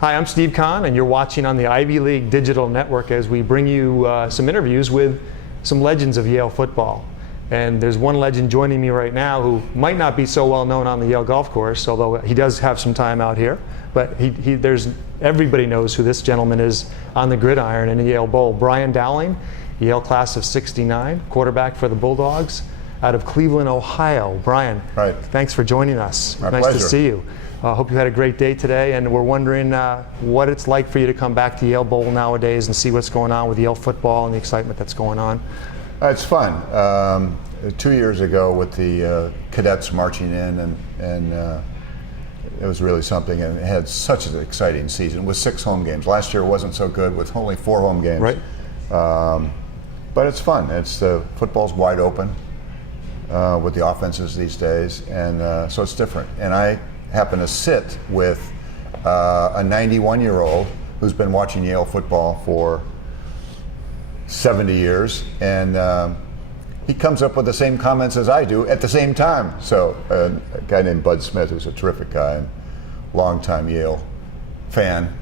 Hi, I'm Steve Kahn, and you're watching on the Ivy League Digital Network as we bring you some interviews with some legends of Yale football. And there's one legend joining me right now who might not be so well known on the Yale golf course, although he does have some time out here. But everybody knows who this gentleman is on the gridiron in the Yale Bowl. Brian Dowling, Yale class of '69, quarterback for the Bulldogs out of Cleveland, Ohio. Brian, right. Thanks for joining us. My nice pleasure. to see you. Hope you had a great day today, and we're wondering what it's like for you to come back to Yale Bowl nowadays and see what's going on with Yale football and the excitement that's going on. It's fun. 2 years ago with the cadets marching in, and it was really something, and it had such an exciting season with 6 home games. Last year wasn't so good with only 4 home games. Right. But it's fun. Football's wide open with the offenses these days, and so it's different. And I happen to sit with a 91-year-old who's been watching Yale football for 70 years, and he comes up with the same comments as I do at the same time. So a guy named Bud Smith, who's a terrific guy and longtime Yale fan,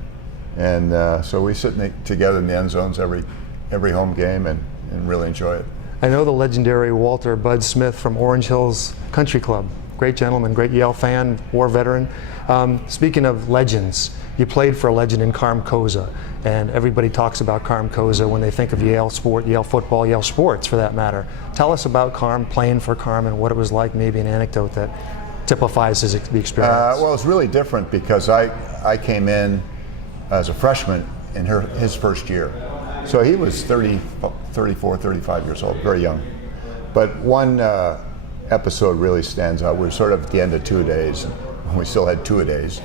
and so we sit together in the end zones every home game and really enjoy it. I know the legendary Walter Bud Smith from Orange Hills Country Club. Great gentleman, great Yale fan, war veteran. Speaking of legends, you played for a legend in Carm Koza, and everybody talks about Carm Koza when they think of Yale sport, Yale football, Yale sports for that matter. Tell us about Carm, playing for Carm, and what it was like, maybe an anecdote that typifies the experience. Well, it's really different because I came in as a freshman in his first year. So he was 34, 35 years old, very young. But one episode really stands out. We were sort of at the end of 2 days. We still had 2 days,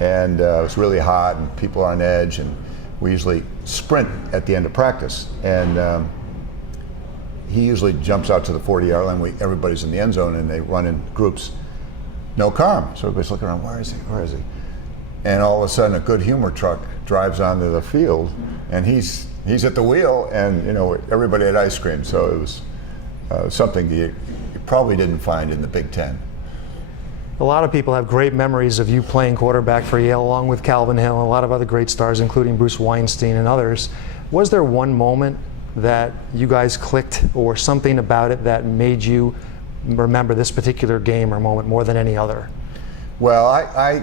and it was really hot, and people are on edge, and we usually sprint at the end of practice. And he usually jumps out to the 40-yard line. Everybody's in the end zone, and they run in groups. No Carm. So everybody's looking around. Where is he? Where is he? And all of a sudden, a Good Humor truck drives onto the field, and he's at the wheel, and everybody had ice cream. So it was something you probably didn't find in the Big Ten. A lot of people have great memories of you playing quarterback for Yale, along with Calvin Hill and a lot of other great stars, including Bruce Weinstein and others. Was there one moment that you guys clicked, or something about it that made you remember this particular game or moment more than any other? Well, I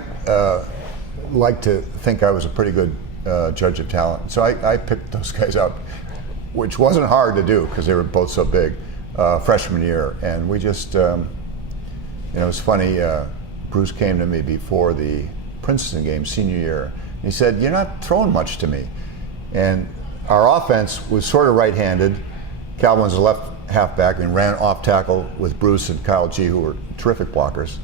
like to think I was a pretty good judge of talent. So I picked those guys out, which wasn't hard to do because they were both so big, freshman year. And we just, it was funny, Bruce came to me before the Princeton game, senior year. He said, "You're not throwing much to me." And our offense was sort of right-handed. Calvin was a left halfback and ran off tackle with Bruce and Kyle G, who were terrific blockers.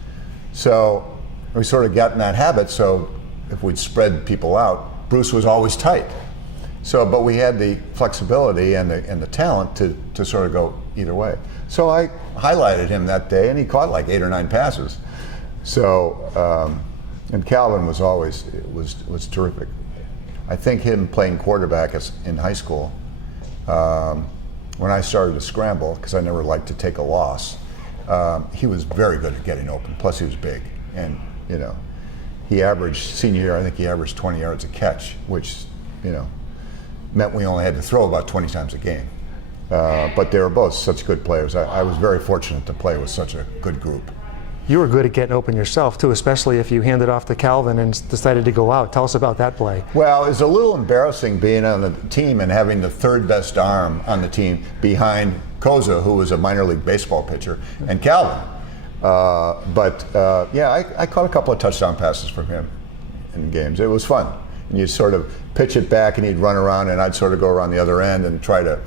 So we sort of got in that habit. So if we'd spread people out, Bruce was always tight. So, but we had the flexibility and the talent to sort of go either way. So I highlighted him that day, and he caught like 8 or 9 passes. So, and Calvin was always was terrific. I think him playing quarterback in high school, when I started to scramble, because I never liked to take a loss, he was very good at getting open. Plus, he was big, and he averaged senior year. I think he averaged 20 yards a catch, which meant we only had to throw about 20 times a game. But they were both such good players. I was very fortunate to play with such a good group. You were good at getting open yourself too, especially if you handed off to Calvin and decided to go out. Tell us about that play. Well, it's a little embarrassing being on the team and having the 3rd best arm on the team behind Koza, who was a minor league baseball pitcher, and Calvin. I caught a couple of touchdown passes from him in games. It was fun. And you sort of pitch it back, and he'd run around, and I'd sort of go around the other end and try to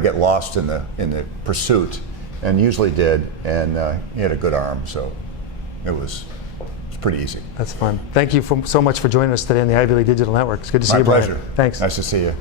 get lost in the pursuit, and usually did. And he had a good arm, so it was pretty easy. That's fun. Thank you so much for joining us today on the Ivy League Digital Network. It's good to see you, My Brian. pleasure. Thanks. Nice to see you.